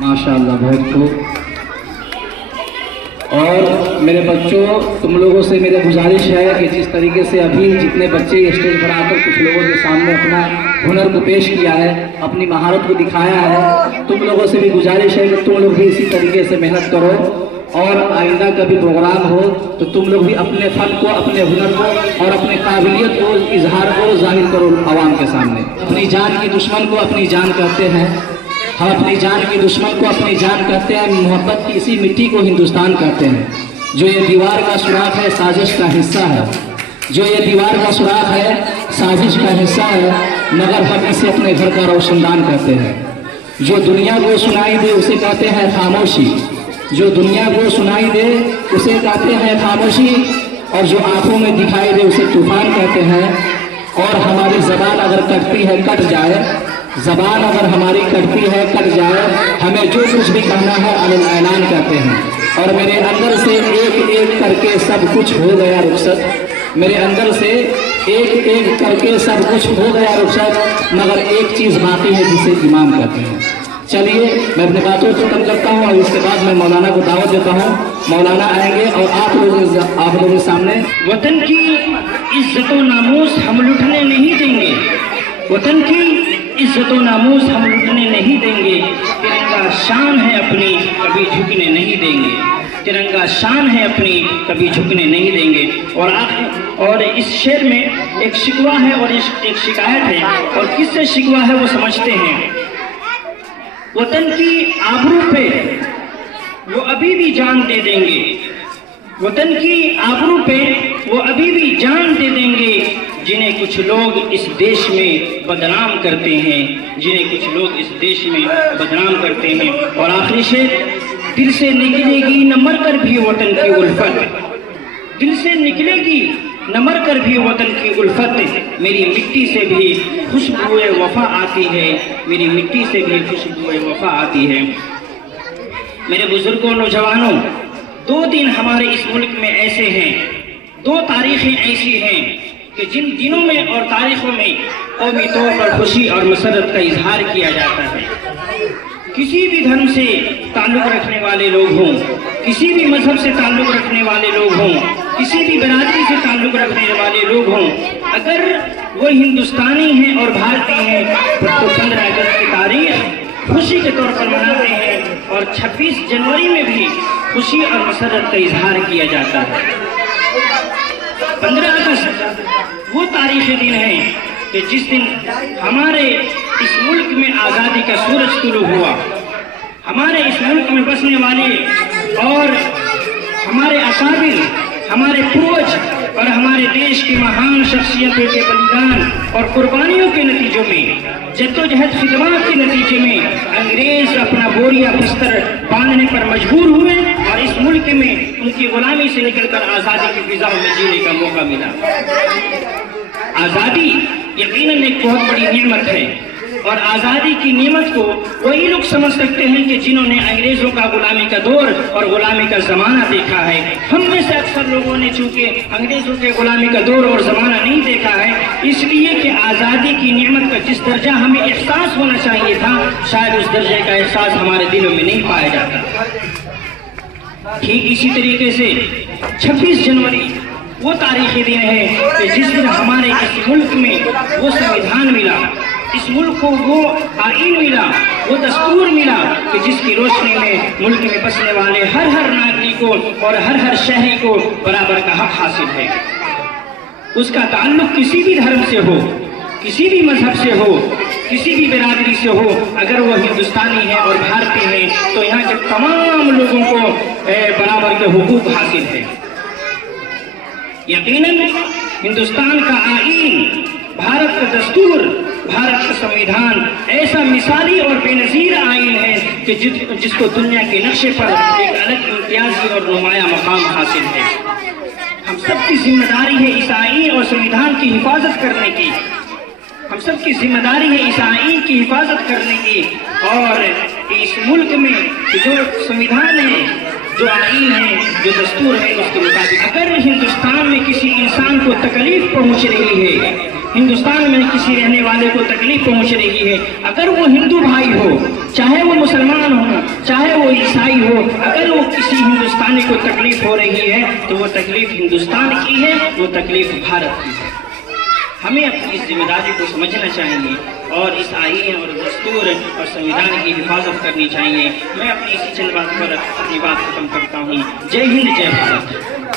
माशाअल्लाह, बहुत खूब। और मेरे बच्चों, तुम लोगों से मेरी गुजारिश है कि जिस तरीके से अभी जितने बच्चे स्टेज पर आकर कुछ लोगों के सामने अपना हुनर को पेश किया है, अपनी महारत को दिखाया है, तुम लोगों से भी गुजारिश है कि तुम लोग भी इसी तरीके से मेहनत करो और आइंदा कभी प्रोग्राम हो तो तुम लोग भी अपने फन को, अपने हुनर को और अपने काबिलियत को, इजहार को जाहिर करो आवाम के सामने। अपनी जान की दुश्मन को अपनी जान कहते हैं, हम अपनी जान की दुश्मन को अपनी जान कहते हैं। मोहब्बत की इसी मिट्टी को हिंदुस्तान कहते हैं। जो ये दीवार का सुराख है साजिश का हिस्सा है, जो ये दीवार का सुराख है साजिश का हिस्सा है, मगर हम इसे अपने घर का रोशनदान कहते हैं। जो दुनिया को सुनाई दे उसे कहते हैं खामोशी, जो दुनिया को सुनाई दे उसे कहते हैं खामोशी, और जो आंखों में दिखाई दे उसे तूफान कहते हैं। और हमारी ज़बान अगर कटती है कट जाए, ज़बान अगर हमारी कटती है कट जाए, हमें जो कुछ भी कहना है ऐलान कहते हैं। और मेरे अंदर से एक एक करके सब कुछ हो गया रुखसत, मेरे अंदर से एक एक करके सब कुछ हो गया रुखसत, मगर एक चीज़ बाकी है जिसे इमाम कहते हैं। चलिए मैं अपनी बातों को खत्म करता हूँ और इसके बाद मैं मौलाना को दावत देता हूँ। मौलाना आएंगे और आप लोगों के सामने। वतन की इज्जत व नामूस हम लुटने नहीं देंगे, वतन की इज्जत व नामूस हम लुटने नहीं देंगे। तिरंगा शान है अपनी कभी झुकने नहीं देंगे, तिरंगा शान है अपनी कभी झुकने नहीं देंगे। और इस शेर में एक शिकवा है और एक शिकायत है, और किससे शिकवा है वो समझते हैं। वतन की आबरू पे वो अभी भी जान दे देंगे, वतन की आबरू पे वो अभी भी जान दे देंगे, जिन्हें कुछ लोग इस देश में बदनाम करते हैं, जिन्हें कुछ लोग इस देश में बदनाम करते हैं। और आखिरी शेर, दिल से निकलेगी न मर कर भी वतन की उल्फत, दिल से निकलेगी न मर कर भी वतन की उल्फत, मेरी मिट्टी से भी खुशबुए वफा आती है, मेरी मिट्टी से भी खुशबुए वफा आती है। मेरे बुजुर्गों, नौजवानों, दो दिन हमारे इस मुल्क में ऐसे हैं, दो तारीखें ऐसी हैं कि जिन दिनों में और तारीखों में कौमी तौर पर खुशी और मसरत का इजहार किया जाता है। किसी भी धर्म से ताल्लुक़ रखने वाले लोग हों, किसी भी मजहब से ताल्लुक़ रखने वाले लोग हों, किसी भी बिरादरी से ताल्लुक़ रखने वाले लोग हों, अगर वो हिंदुस्तानी हैं और भारतीय हैं तो 15 अगस्त की तारीख खुशी के तौर पर मनाते हैं, और 26 जनवरी में भी खुशी और मसरत का इजहार किया जाता है। 15 अगस्त वो तारीख़ी दिन है कि जिस दिन हमारे इस मुल्क में आज़ादी का सूरज तुलू हुआ। हमारे इस मुल्क में बसने वाले और हमारे अकाबिर, हमारे पूर्वज और हमारे देश की महान शख्सियतों के बलिदान और कुर्बानियों के नतीजों में, जद्दोजहद खिदमत के नतीजे में अंग्रेज अपना बोरिया बिस्तर बांधने पर मजबूर हुए और इस मुल्क में उनकी गुलामी से निकलकर आज़ादी की फिजाओं में जीने का मौका मिला। आज़ादी यकीनन एक बहुत बड़ी नेमत है, और आज़ादी की नेमत को वही लोग समझ सकते हैं कि जिन्होंने अंग्रेजों का गुलामी का दौर और गुलामी का ज़माना देखा है। हम में से अक्सर लोगों ने चूंकि अंग्रेजों के गुलामी का दौर और ज़माना नहीं देखा है, इसलिए कि आज़ादी की नेमत का जिस दर्जा हमें एहसास होना चाहिए था, शायद उस दर्जे का एहसास हमारे दिलों में नहीं पाया जाता। ठीक इसी तरीके से 26 जनवरी वो तारीख़ी दिन है कि जिस दिन हमारे इस मुल्क में वो संविधान मिला, इस मुल्क को वो आईन मिला, वो दस्तूर मिला कि जिसकी रोशनी में मुल्क में बसने वाले हर हर नागरिकों और हर हर शहरी को बराबर का हक हासिल है। उसका ताल्लुक किसी भी धर्म से हो, किसी भी मजहब से हो, किसी भी बिरादरी से हो, अगर वो हिंदुस्तानी है और भारतीय है तो यहाँ के तमाम लोगों को बराबर के हुकूक हासिल है। यकीनन हिंदुस्तान का आईन, भारत का दस्तूर, भारत का संविधान ऐसा मिसाली और बेनज़ीर आईन है कि जिसको दुनिया के नक्शे पर एक अलग इम्तियाजी और नुमाया मकाम हासिल है। हम सबकी जिम्मेदारी है इस आईन और संविधान की हिफाजत करने की, हम सबकी जिम्मेदारी है इस आईन की हिफाजत करने की, और इस मुल्क में जो संविधान है, जो आईन है, जो दस्तूर है, उसके मुताबिक अगर हिंदुस्तान में किसी इंसान को तकलीफ पहुंच रही है, हिंदुस्तान में किसी रहने वाले को तकलीफ पहुंच रही है, अगर वो हिंदू भाई हो, चाहे वो मुसलमान हो, चाहे वो ईसाई हो, अगर वो किसी हिंदुस्तानी को तकलीफ हो रही है तो वो तकलीफ हिंदुस्तान की है, वो तकलीफ भारत की है। हमें अपनी इस जिम्मेदारी को समझना चाहिए और इस आईन और दस्तूर और संविधान की हिफाजत करनी चाहिए। मैं अपनी इसी चंद बात पर अपनी बात खत्म करता हूँ। जय हिंद, जय भारत।